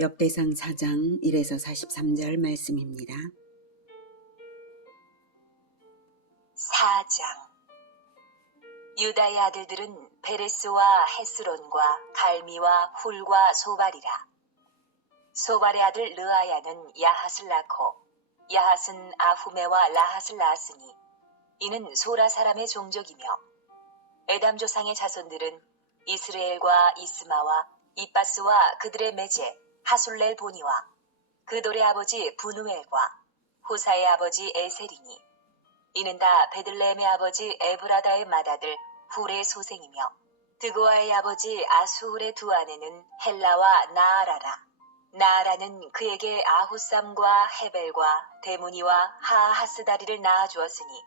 역대상 4장 1에서 43절 말씀입니다. 4장. 유다의 아들들은 베레스와 헤스론과 갈미와 훌과 소발이라. 소발의 아들 르아야는 야핫을 낳고 야핫은 아후메와 라핫을 낳았으니 이는 소라 사람의 종족이며 에담 조상의 자손들은 이스라엘과 이스마와 이빠스와 그들의 매제 하솔렐 보니와 그돌의 아버지 분우엘과 호사의 아버지 에셀이니 이는 다 베들레헴의 아버지 에브라다의 맏아들 훌의 소생이며 드고아의 아버지 아수훌의 두 아내는 헬라와 나아라라. 나아라는 그에게 아후삼과 헤벨과 데무니와 하하스다리를 낳아주었으니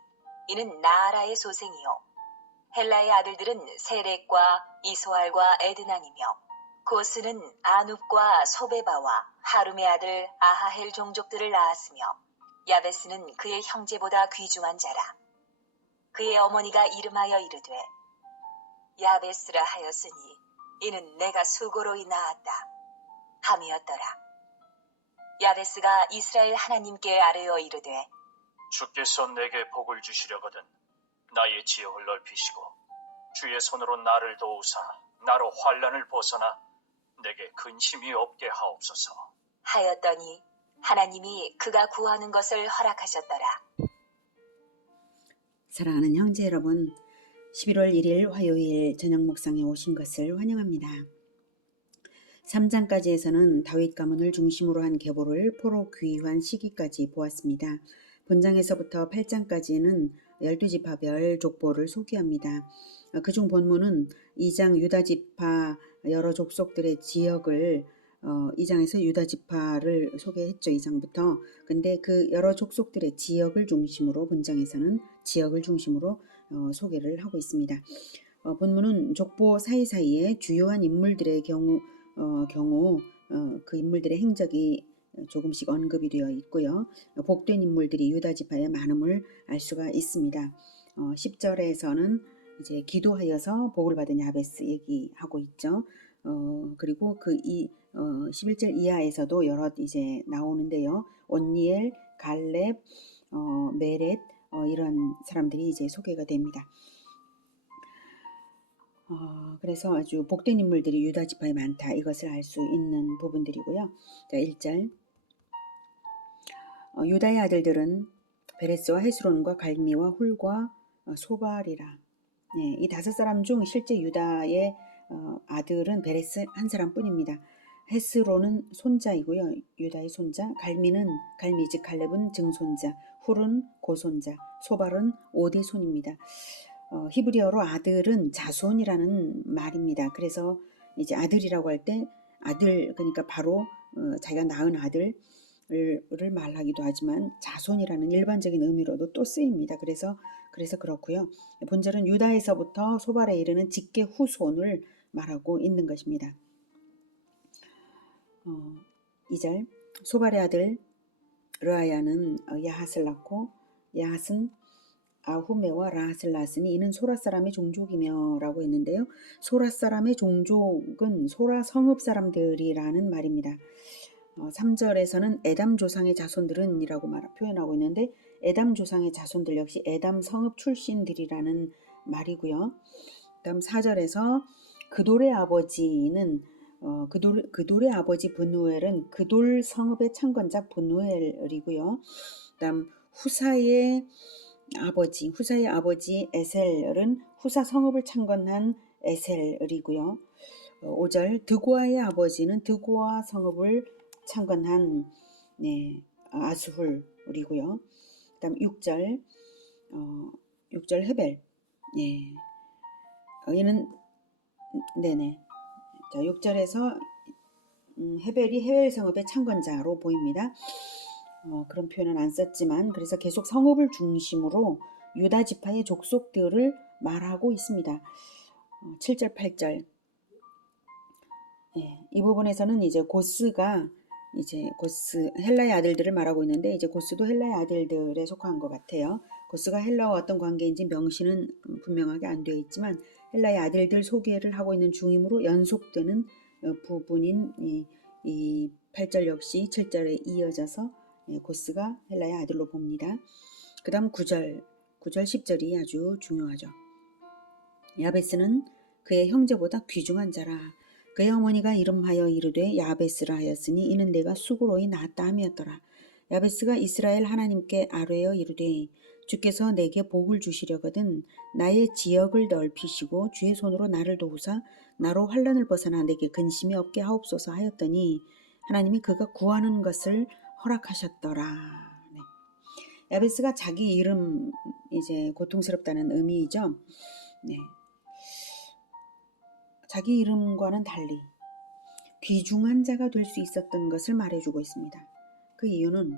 이는 나아라의 소생이요 헬라의 아들들은 세렉과 이소알과 에드난이며 고스는 아눕과 소베바와 하룸의 아들 아하헬 종족들을 낳았으며 야베스는 그의 형제보다 귀중한 자라. 그의 어머니가 이름하여 이르되 야베스라 하였으니 이는 내가 수고로이 낳았다 함이었더라. 야베스가 이스라엘 하나님께 아뢰어 이르되 주께서 내게 복을 주시려거든 나의 지형을 넓히시고 주의 손으로 나를 도우사 나로 환난을 벗어나 내게 근심이 없게 하옵소서 하였더니 하나님이 그가 구하는 것을 허락하셨더라. 사랑하는 형제 여러분, 11월 1일 화요일 저녁 묵상에 오신 것을 환영합니다. 3장까지에서는 다윗 가문을 중심으로 한 계보를 포로 귀환 시기까지 보았습니다. 본장에서부터 8장까지는 12지파별 족보를 소개합니다. 그중 본문은 2장 유다지파 여러 족속들의 지역을 2장에서 유다지파를 소개했죠. 2장부터. 근데 그 여러 족속들의 지역을 중심으로 본장에서는 지역을 중심으로 소개를 하고 있습니다. 본문은 족보 사이사이에 주요한 인물들의 경우 그 인물들의 행적이 조금씩 언급이 되어 있고요. 복된 인물들이 유다지파의 많음을 알 수가 있습니다. 10절에서는 이제 기도하여서 복을 받은 야베스 얘기하고 있죠. 그리고 11절 이하에서도 여러 이제 나오는데요. 온니엘, 갈렙, 메렛 이런 사람들이 이제 소개가 됩니다. 그래서 아주 복된 인물들이 유다 지파에 많다 이것을 알 수 있는 부분들이고요. 자, 1절 유다의 아들들은 베레스와 헤스론과 갈미와 훌과 소발이라. 네, 이 5사람 중 실제 유다의 아들은 베레스 한 사람뿐입니다. 헤스론은 손자이고요. 유다의 손자. 갈미 즉 갈렙은 증손자. 훌은 고손자. 소발은 오대손입니다. 히브리어로 아들은 자손이라는 말입니다. 그래서 이제 아들이라고 할 때 아들 그러니까 바로 자기가 낳은 아들을 말하기도 하지만 자손이라는 일반적인 의미로도 또 쓰입니다. 그래서 그렇고요. 본절은 유다에서부터 소발에 이르는 직계 후손을 말하고 있는 것입니다. 2절 소발의 아들 르아야는 야핫을 낳고 야핫은 아후메와 라핫을 낳았으니 이는 소라 사람의 종족이며 라고 했는데요. 소라 사람의 종족은 소라 성읍 사람들이라는 말입니다. 3절에서는 에담 조상의 자손들은 이라고 표현하고 있는데 에담 조상의 자손들 역시 에담 성읍 출신들이라는 말이고요. 다음 4절에서 그돌의 아버지는 그돌의 아버지 분우엘은 그돌 성읍의 창건자 분우엘이고요. 다음 후사의 아버지 에셀은 후사 성읍을 창건한 에셀이고요. 5절 드고아의 아버지는 드고아 성읍을 창건한 아수훌이고요. 그다음 6절 헤벨. 여기는 자, 6절에서 헤벨이 헤벨 성읍의 창건자로 보입니다. 그런 표현은 안 썼지만 그래서 계속 성읍을 중심으로 유다 지파의 족속들을 말하고 있습니다. 7절 8절 이 부분에서는 이제 고스 헬라의 아들들을 말하고 있는데 이제 고스도 헬라의 아들들에 속한 것 같아요. 고스가 헬라와 어떤 관계인지 명시는 분명하게 안 되어 있지만 헬라의 아들들 소개를 하고 있는 중이므로 연속되는 부분인 이 8절 역시 7절에 이어져서 고스가 헬라의 아들로 봅니다. 그 다음 9절 10절이 아주 중요하죠. 야베스는 그의 형제보다 귀중한 자라. 그의 어머니가 이름하여 이르되 야베스라 하였으니 이는 내가 수고로이 낳았다 함이었더라. 야베스가 이스라엘 하나님께 아뢰어 이르되 주께서 내게 복을 주시려거든 나의 지역을 넓히시고 주의 손으로 나를 도우사 나로 환난을 벗어나 내게 근심이 없게 하옵소서 하였더니 하나님이 그가 구하는 것을 허락하셨더라. 네. 야베스가 자기 이름 이제 고통스럽다는 의미이죠. 네. 자기 이름과는 달리 귀중한 자가 될 수 있었던 것을 말해주고 있습니다. 그 이유는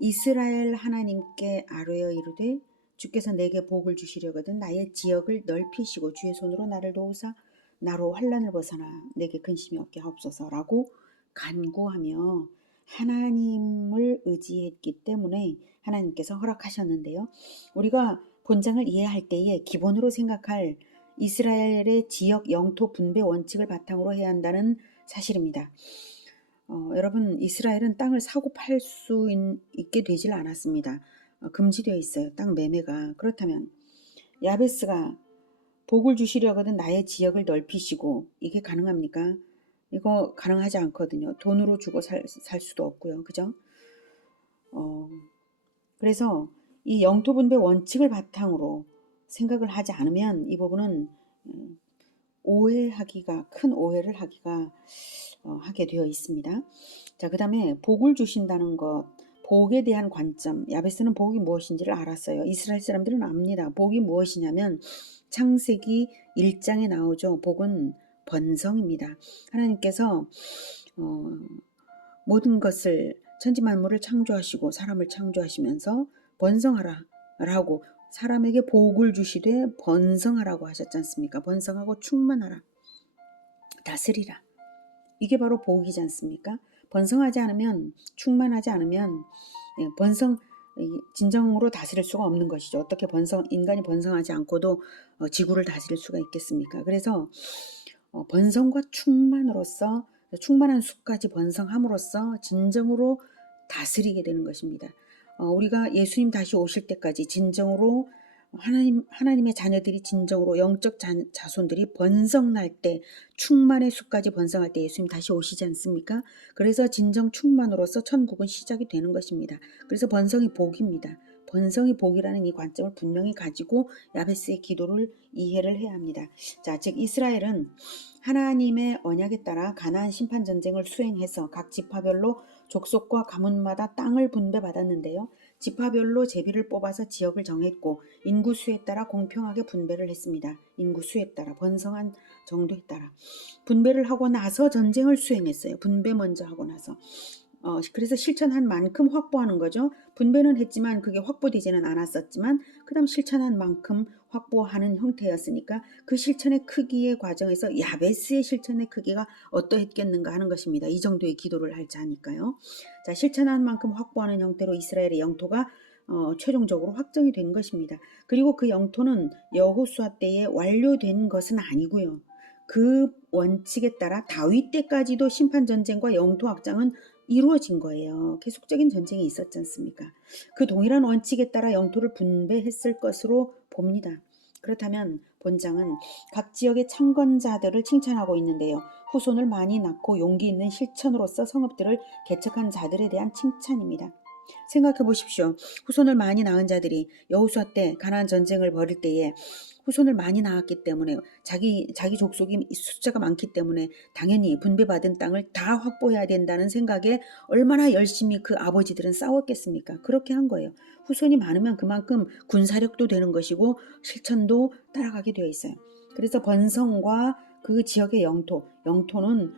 이스라엘 하나님께 아뢰어 이르되 주께서 내게 복을 주시려거든 나의 지역을 넓히시고 주의 손으로 나를 도우사 나로 환난을 벗어나 내게 근심이 없게 하옵소서라고 간구하며 하나님을 의지했기 때문에 하나님께서 허락하셨는데요. 우리가 본장을 이해할 때에 기본으로 생각할 이스라엘의 지역 영토 분배 원칙을 바탕으로 해야 한다는 사실입니다. 여러분 이스라엘은 땅을 사고 팔 수 있게 되질 않았습니다. 금지되어 있어요. 땅 매매가. 그렇다면 야베스가 복을 주시려거든 나의 지역을 넓히시고 이게 가능합니까? 이거 가능하지 않거든요. 돈으로 주고 살 수도 없고요. 그죠? 그래서 이 영토 분배 원칙을 바탕으로 생각을 하지 않으면 이 부분은 큰 오해를 하게 되어 있습니다. 자, 그 다음에 복을 주신다는 것, 복에 대한 관점. 야베스는 복이 무엇인지를 알았어요. 이스라엘 사람들은 압니다. 복이 무엇이냐면 창세기 1장에 나오죠. 복은 번성입니다. 하나님께서 모든 것을 천지만물을 창조하시고 사람을 창조하시면서 번성하라 라고 사람에게 복을 주시되 번성하라고 하셨지 않습니까? 번성하고 충만하라. 다스리라. 이게 바로 복이지 않습니까? 번성하지 않으면 충만하지 않으면 진정으로 다스릴 수가 없는 것이죠. 어떻게 인간이 번성하지 않고도 지구를 다스릴 수가 있겠습니까? 그래서 번성과 충만으로써 충만한 수까지 번성함으로써 진정으로 다스리게 되는 것입니다. 우리가 예수님 다시 오실 때까지 진정으로 하나님의 자녀들이 진정으로 영적 자손들이 번성날 때 충만의 수까지 번성할 때 예수님 다시 오시지 않습니까? 그래서 진정 충만으로서 천국은 시작이 되는 것입니다. 그래서 번성이 복입니다. 번성이 복이라는 이 관점을 분명히 가지고 야베스의 기도를 이해를 해야 합니다. 자, 즉 이스라엘은 하나님의 언약에 따라 가나안 심판 전쟁을 수행해서 각 지파별로 족속과 가문마다 땅을 분배받았는데요. 지파별로 제비를 뽑아서 지역을 정했고 인구수에 따라 공평하게 분배를 했습니다. 인구수에 따라 번성한 정도에 따라 분배를 하고 나서 전쟁을 수행했어요. 분배 먼저 하고 나서 그래서 실천한 만큼 확보하는 거죠. 분배는 했지만 그게 확보되지는 않았었지만 그 다음 실천한 만큼 확보하는 형태였으니까 그 실천의 크기의 과정에서 야베스의 실천의 크기가 어떠했겠는가 하는 것입니다. 이 정도의 기도를 할 자니까요. 자, 실천한 만큼 확보하는 형태로 이스라엘의 영토가 최종적으로 확정이 된 것입니다. 그리고 그 영토는 여호수아 때에 완료된 것은 아니고요. 그 원칙에 따라 다윗 때까지도 심판전쟁과 영토 확장은 이루어진 거예요. 계속적인 전쟁이 있었지 않습니까? 그 동일한 원칙에 따라 영토를 분배했을 것으로 봅니다. 그렇다면 본장은 각 지역의 창건자들을 칭찬하고 있는데요. 후손을 많이 낳고 용기 있는 실천으로서 성읍들을 개척한 자들에 대한 칭찬입니다. 생각해 보십시오. 후손을 많이 낳은 자들이 여호수아 때 가나안 전쟁을 벌일 때에 후손을 많이 낳았기 때문에 자기 족속이 숫자가 많기 때문에 당연히 분배받은 땅을 다 확보해야 된다는 생각에 얼마나 열심히 그 아버지들은 싸웠겠습니까? 그렇게 한 거예요. 후손이 많으면 그만큼 군사력도 되는 것이고 실천도 따라가게 되어 있어요. 그래서 번성과 그 지역의 영토는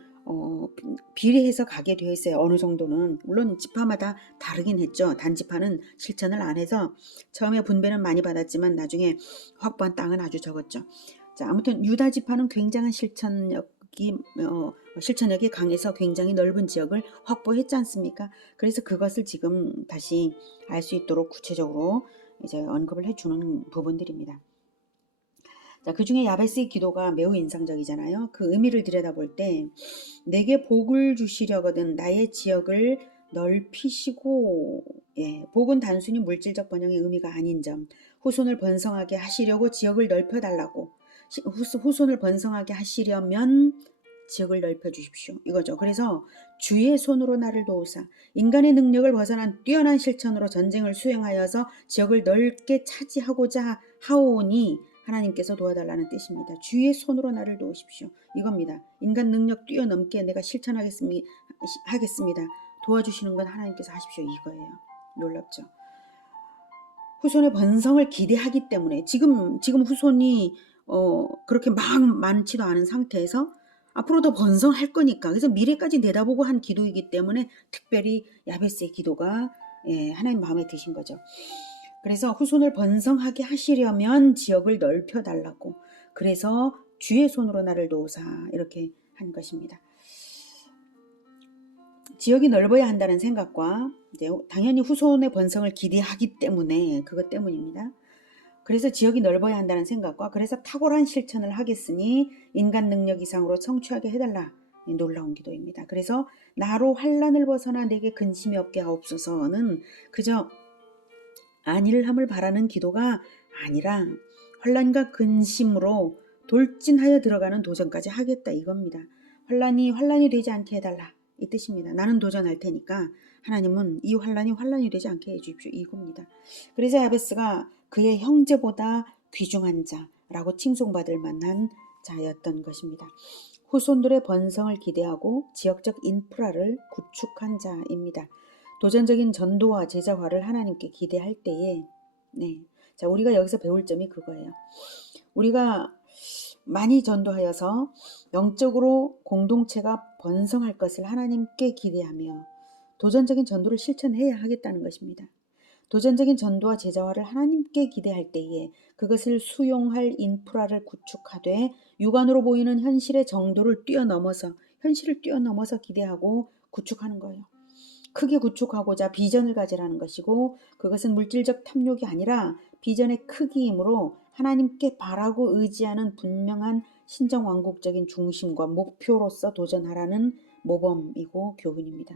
비례해서 가게 되어 있어요. 어느 정도는. 물론 지파마다 다르긴 했죠. 단지파는 실천을 안 해서 처음에 분배는 많이 받았지만 나중에 확보한 땅은 아주 적었죠. 자, 아무튼 유다 지파는 굉장한 실천력이 강해서 굉장히 넓은 지역을 확보했지 않습니까? 그래서 그것을 지금 다시 알 수 있도록 구체적으로 이제 언급을 해주는 부분들입니다. 자, 그 중에 야베스의 기도가 매우 인상적이잖아요. 그 의미를 들여다볼 때 내게 복을 주시려거든 나의 지역을 넓히시고, 복은 단순히 물질적 번영의 의미가 아닌 점, 후손을 번성하게 하시려고 지역을 넓혀달라고, 후손을 번성하게 하시려면 지역을 넓혀 주십시오. 이거죠. 그래서 주의 손으로 나를 도우사, 인간의 능력을 벗어난 뛰어난 실천으로 전쟁을 수행하여서 지역을 넓게 차지하고자 하오니 하나님께서 도와달라는 뜻입니다. 주의 손으로 나를 도우십시오. 이겁니다. 인간 능력 뛰어넘게 내가 실천하겠습니다. 도와주시는 건 하나님께서 하십시오. 이거예요. 놀랍죠. 후손의 번성을 기대하기 때문에 지금 후손이 그렇게 막 많지도 않은 상태에서 앞으로 더 번성할 거니까, 그래서 미래까지 내다보고 한 기도이기 때문에 특별히 야베스의 기도가 하나님 마음에 드신 거죠. 그래서 후손을 번성하게 하시려면 지역을 넓혀달라고, 그래서 주의 손으로 나를 도우사 이렇게 한 것입니다. 지역이 넓어야 한다는 생각과 이제 당연히 후손의 번성을 기대하기 때문에 그것 때문입니다. 그래서 지역이 넓어야 한다는 생각과 그래서 탁월한 실천을 하겠으니 인간 능력 이상으로 성취하게 해달라. 놀라운 기도입니다. 그래서 나로 환난을 벗어나 내게 근심이 없게 하옵소서는 그저 안일함을 바라는 기도가 아니라 환난과 근심으로 돌진하여 들어가는 도전까지 하겠다 이겁니다. 환난이 되지 않게 해달라 이 뜻입니다. 나는 도전할 테니까 하나님은 이 환난이 되지 않게 해주십시오 이겁니다. 그래서 야베스가 그의 형제보다 귀중한 자라고 칭송받을 만한 자였던 것입니다. 후손들의 번성을 기대하고 지역적 인프라를 구축한 자입니다. 도전적인 전도와 제자화를 하나님께 기대할 때에 자, 우리가 여기서 배울 점이 그거예요. 우리가 많이 전도하여서 영적으로 공동체가 번성할 것을 하나님께 기대하며 도전적인 전도를 실천해야 하겠다는 것입니다. 도전적인 전도와 제자화를 하나님께 기대할 때에 그것을 수용할 인프라를 구축하되 육안으로 보이는 현실의 정도를 뛰어넘어서 기대하고 구축하는 거예요. 크게 구축하고자 비전을 가지라는 것이고 그것은 물질적 탐욕이 아니라 비전의 크기이므로 하나님께 바라고 의지하는 분명한 신정왕국적인 중심과 목표로서 도전하라는 모범이고 교훈입니다.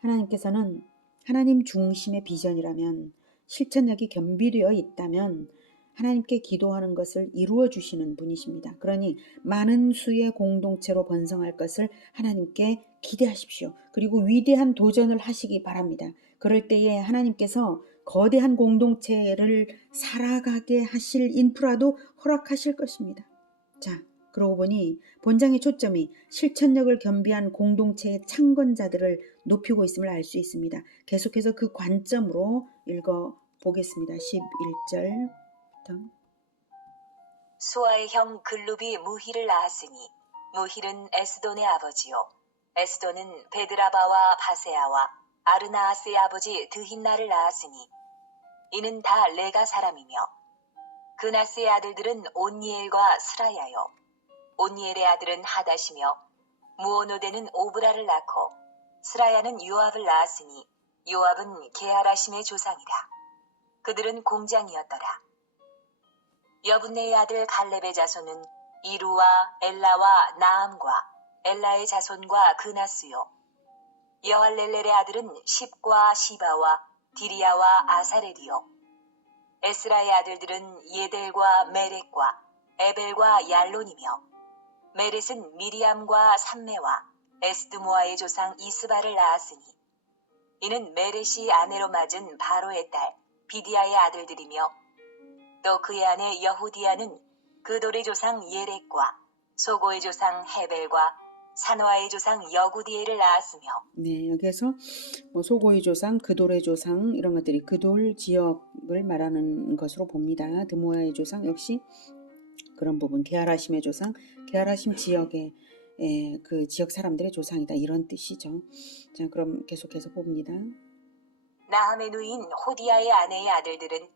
하나님께서는 하나님 중심의 비전이라면 실천력이 겸비되어 있다면 하나님께 기도하는 것을 이루어 주시는 분이십니다. 그러니 많은 수의 공동체로 번성할 것을 하나님께 기대하십시오. 그리고 위대한 도전을 하시기 바랍니다. 그럴 때에 하나님께서 거대한 공동체를 살아가게 하실 인프라도 허락하실 것입니다. 자, 그러고 보니 본장의 초점이 실천력을 겸비한 공동체의 창건자들을 높이고 있음을 알 수 있습니다. 계속해서 그 관점으로 읽어보겠습니다. 11절부터. 수아의 형 글룹이 무힐을 낳았으니 무힐은 에스돈의 아버지요 에스돈은 베드라바와 바세아와 아르나아스의 아버지 드힌나를 낳았으니 이는 다 레가 사람이며 그나스의 아들들은 온니엘과 스라야요 온니엘의 아들은 하닷이며 무오노데는 오브라를 낳고 스라야는 요압을 낳았으니 요압은 게하라심의 조상이라. 그들은 공장이었더라. 여분네의 아들 갈렙의 자손은 이루와 엘라와 나암과 엘라의 자손과 그나스요. 여할렐렐의 아들은 십과 시바와 디리아와 아사렐이요. 에스라의 아들들은 예델과 메렉과 에벨과 얄론이며 메렛은 미리암과 삼메와 에스드모아의 조상 이스바를 낳았으니 이는 메렛이 아내로 맞은 바로의 딸 비디아의 아들들이며 또 그의 아내 여후디아는 그돌의 조상 예렉과 소고의 조상 헤벨과 사노아의 조상 여구디엘을 낳았으며 여기에서 소고의 조상, 그돌의 조상 이런 것들이 그돌 지역을 말하는 것으로 봅니다. 드모아의 조상 역시 그런 부분, 게하라심의 조상, 게하라심 지역의 그 지역 사람들의 조상이다 이런 뜻이죠. 자, 그럼 계속해서 봅니다. 나함의 누인 호디아의 아내의 아들들은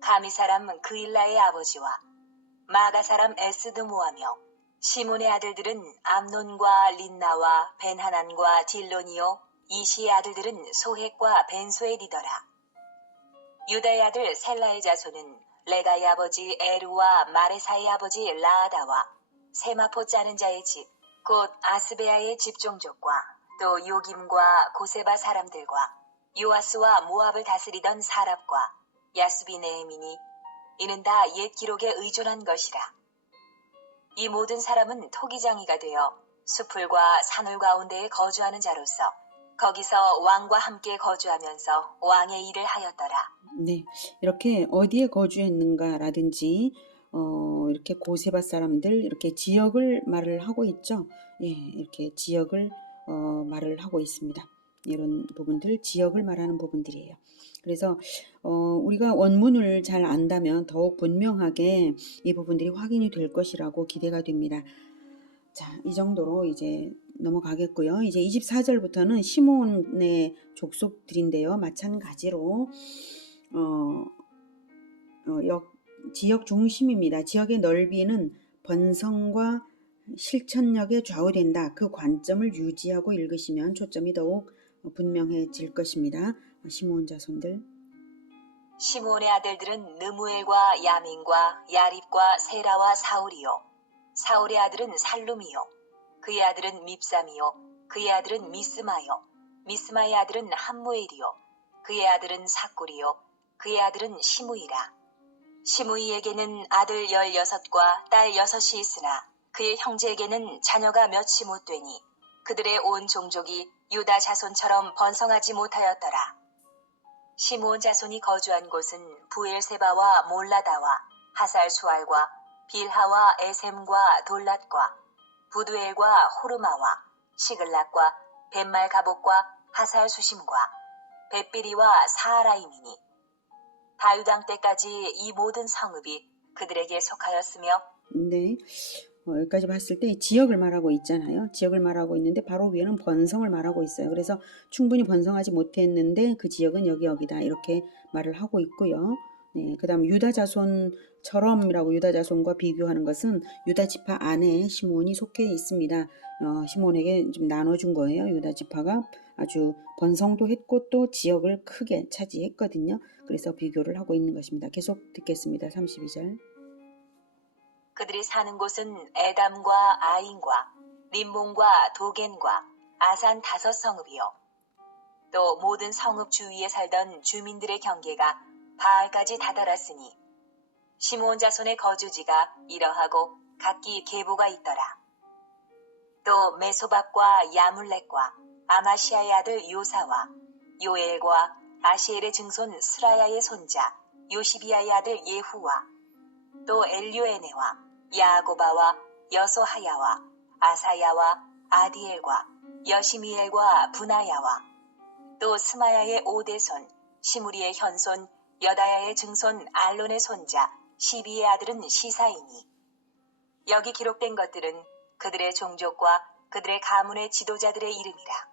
가미 사람 그일라의 아버지와 마가 사람 에스드모아며 시몬의 아들들은 암논과 린나와 벤하난과 딜론이요 이시의 아들들은 소헷과 벤소엘이더라. 유다의 아들 셀라의 자손은 레가의 아버지 에루와 마레사의 아버지 라아다와 세마포 짜는 자의 집, 곧 아스베아의 집 종족과 또 요김과 고세바 사람들과 요아스와 모압을 다스리던 사랍과 야수비네엠이니 이는 다 옛 기록에 의존한 것이라. 이 모든 사람은 토기장이가 되어 수풀과 산울 가운데에 거주하는 자로서 거기서 왕과 함께 거주하면서 왕의 일을 하였더라. 네, 이렇게 어디에 거주했는가라든지 이렇게 고세바 사람들 이렇게 지역을 말을 하고 있죠. 예, 이렇게 지역을 말을 하고 있습니다. 이런 부분들 지역을 말하는 부분들이에요. 그래서 우리가 원문을 잘 안다면 더욱 분명하게 이 부분들이 확인이 될 것이라고 기대가 됩니다. 자, 이 정도로 이제 넘어가겠고요. 이제 24절부터는 시몬의 족속들인데요. 마찬가지로 지역 중심입니다. 지역의 넓이는 번성과 실천력에 좌우된다. 그 관점을 유지하고 읽으시면 초점이 더욱 분명해질 것입니다. 시므온 자손들. 시므온의 아들들은 느무엘과 야민과 야립과 세라와 사울이요. 사울의 아들은 살룸이요. 그의 아들은 밉삼이요. 그의 아들은 미스마요. 미스마의 아들은 함무엘이요. 그의 아들은 사꿀이요. 그의 아들은 시므이라. 시므이에게는 아들 16과 딸 6이 있으나 그의 형제에게는 자녀가 몇이 못 되니 그들의 온 종족이 유다 자손처럼 번성하지 못하였더라. 시므온 자손이 거주한 곳은 부엘세바와 몰라다와 하살수알과 빌하와 에셈과 돌랏과 부두엘과 호르마와 시글락과 벳말가복과 하살수심과 벳비리와 사하라임이니 다윗 왕 때까지 이 모든 성읍이 그들에게 속하였으며. 네, 여기까지 봤을 때 지역을 말하고 있잖아요. 지역을 말하고 있는데 바로 위에는 번성을 말하고 있어요. 그래서 충분히 번성하지 못했는데 그 지역은 여기다 이렇게 말을 하고 있고요. 네, 그 다음 유다 자손처럼이라고 유다 자손과 비교하는 것은 유다 지파 안에 시므온이 속해 있습니다. 시므온에게 좀 나눠준 거예요. 유다 지파가 아주 번성도 했고 또 지역을 크게 차지했거든요. 그래서 비교를 하고 있는 것입니다. 계속 듣겠습니다. 32절. 그들이 사는 곳은 에담과 아인과 림몬과 도겐과 아산 5성읍이요. 또 모든 성읍 주위에 살던 주민들의 경계가 바알까지 다다랐으니 시므온 자손의 거주지가 이러하고 각기 계보가 있더라. 또 메소밥과 야물렉과 아마시아의 아들 요사와 요엘과 아시엘의 증손 스라야의 손자 요시비아의 아들 예후와 또 엘류에네와 야고바와 여소하야와 아사야와 아디엘과 여시미엘과 분하야와 또 스마야의 오대손 시무리의 현손 여다야의 증손 알론의 손자 시비의 아들은 시사이니 여기 기록된 것들은 그들의 종족과 그들의 가문의 지도자들의 이름이라.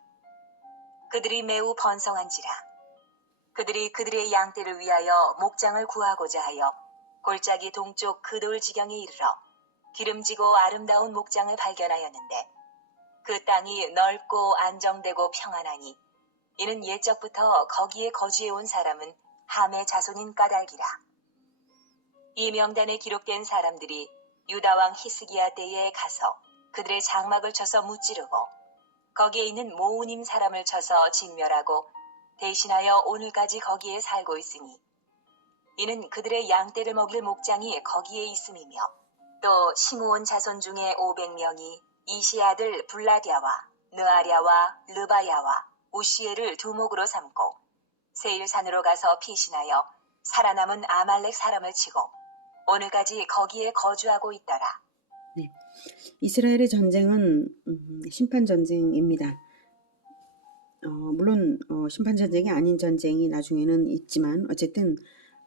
그들이 매우 번성한지라. 그들이 그들의 양떼를 위하여 목장을 구하고자 하여 골짜기 동쪽 그돌 지경에 이르러 기름지고 아름다운 목장을 발견하였는데 그 땅이 넓고 안정되고 평안하니 이는 옛적부터 거기에 거주해온 사람은 함의 자손인 까닭이라. 이 명단에 기록된 사람들이 유다왕 히스기야 때에 가서 그들의 장막을 쳐서 무찌르고 거기에 있는 모우님 사람을 쳐서 진멸하고 대신하여 오늘까지 거기에 살고 있으니 이는 그들의 양떼를 먹일 목장이 거기에 있음이며 또 시므온 자손 중에 500명이 이시 아들 블라디아와 느아랴와 르바야와 우시엘을 두목으로 삼고 세일산으로 가서 피신하여 살아남은 아말렉 사람을 치고 오늘까지 거기에 거주하고 있더라. 네, 이스라엘의 전쟁은 심판 전쟁입니다. 물론 심판 전쟁이 아닌 전쟁이 나중에는 있지만 어쨌든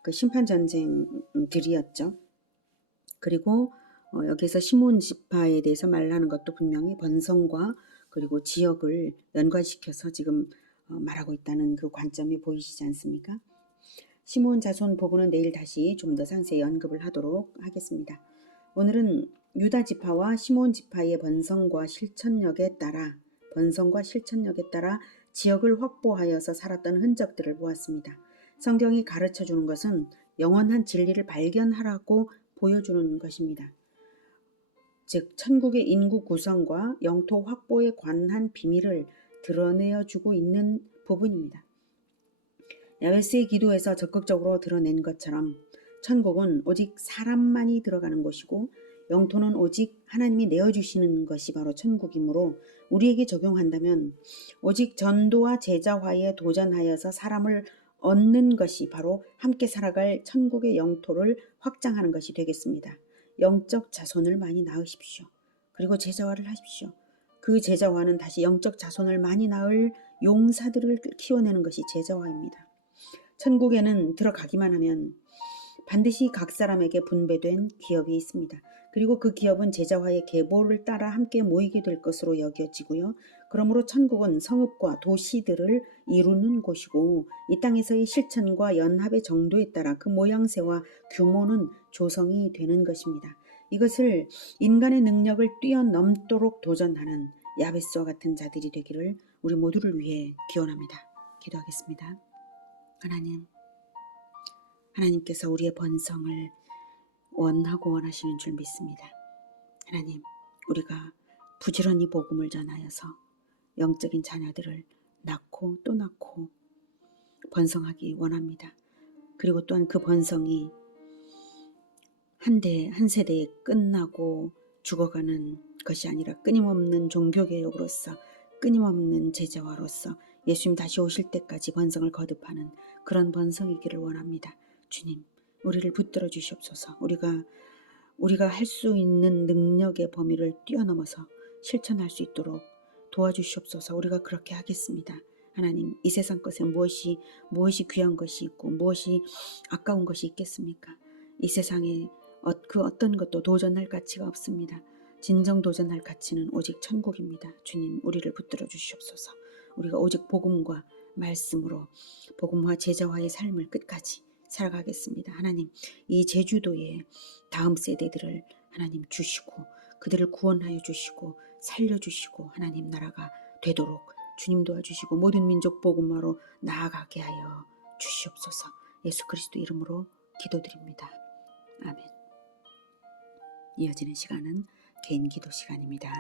그 심판 전쟁들이었죠. 그리고 여기서 시몬 지파에 대해서 말하는 것도 분명히 번성과 그리고 지역을 연관시켜서 지금 말하고 있다는 그 관점이 보이시지 않습니까? 시몬 자손 부분은 내일 다시 좀 더 상세히 언급을 하도록 하겠습니다. 오늘은 유다 지파와 시몬 지파의 번성과 실천력에 따라 지역을 확보하여서 살았던 흔적들을 보았습니다. 성경이 가르쳐주는 것은 영원한 진리를 발견하라고 보여주는 것입니다. 즉 천국의 인구 구성과 영토 확보에 관한 비밀을 드러내어주고 있는 부분입니다. 야베스의 기도에서 적극적으로 드러낸 것처럼 천국은 오직 사람만이 들어가는 곳이고 영토는 오직 하나님이 내어주시는 것이 바로 천국이므로 우리에게 적용한다면 오직 전도와 제자화에 도전하여서 사람을 얻는 것이 바로 함께 살아갈 천국의 영토를 확장하는 것이 되겠습니다. 영적 자손을 많이 낳으십시오. 그리고 제자화를 하십시오. 그 제자화는 다시 영적 자손을 많이 낳을 용사들을 키워내는 것이 제자화입니다. 천국에는 들어가기만 하면 반드시 각 사람에게 분배된 기업이 있습니다. 그리고 그 기업은 제자화의 계보를 따라 함께 모이게 될 것으로 여겨지고요. 그러므로 천국은 성읍과 도시들을 이루는 곳이고 이 땅에서의 실천과 연합의 정도에 따라 그 모양새와 규모는 조성이 되는 것입니다. 이것을 인간의 능력을 뛰어넘도록 도전하는 야베스와 같은 자들이 되기를 우리 모두를 위해 기원합니다. 기도하겠습니다. 하나님께서 우리의 번성을 원하고 원하시는 줄 믿습니다. 하나님, 우리가 부지런히 복음을 전하여서 영적인 자녀들을 낳고 또 낳고 번성하기 원합니다. 그리고 또한 그 번성이 한 세대에 끝나고 죽어가는 것이 아니라 끊임없는 종교개혁으로서 끊임없는 제자화로서 예수님 다시 오실 때까지 번성을 거듭하는 그런 번성이기를 원합니다. 주님, 우리를 붙들어 주시옵소서. 우리가 할 수 있는 능력의 범위를 뛰어넘어서 실천할 수 있도록 도와주시옵소서. 우리가 그렇게 하겠습니다. 하나님, 이 세상 것에 무엇이 귀한 것이 있고 무엇이 아까운 것이 있겠습니까? 이 세상에 그 어떤 것도 도전할 가치가 없습니다. 진정 도전할 가치는 오직 천국입니다. 주님, 우리를 붙들어 주시옵소서. 우리가 오직 복음과 말씀으로 복음화 제자화의 삶을 끝까지 살아가겠습니다. 하나님, 이 제주도의 다음 세대들을 하나님 주시고 그들을 구원하여 주시고 살려주시고 하나님 나라가 되도록 주님 도와주시고 모든 민족 복음화로 나아가게 하여 주시옵소서. 예수 그리스도 이름으로 기도드립니다. 아멘. 이어지는 시간은 개인 기도 시간입니다.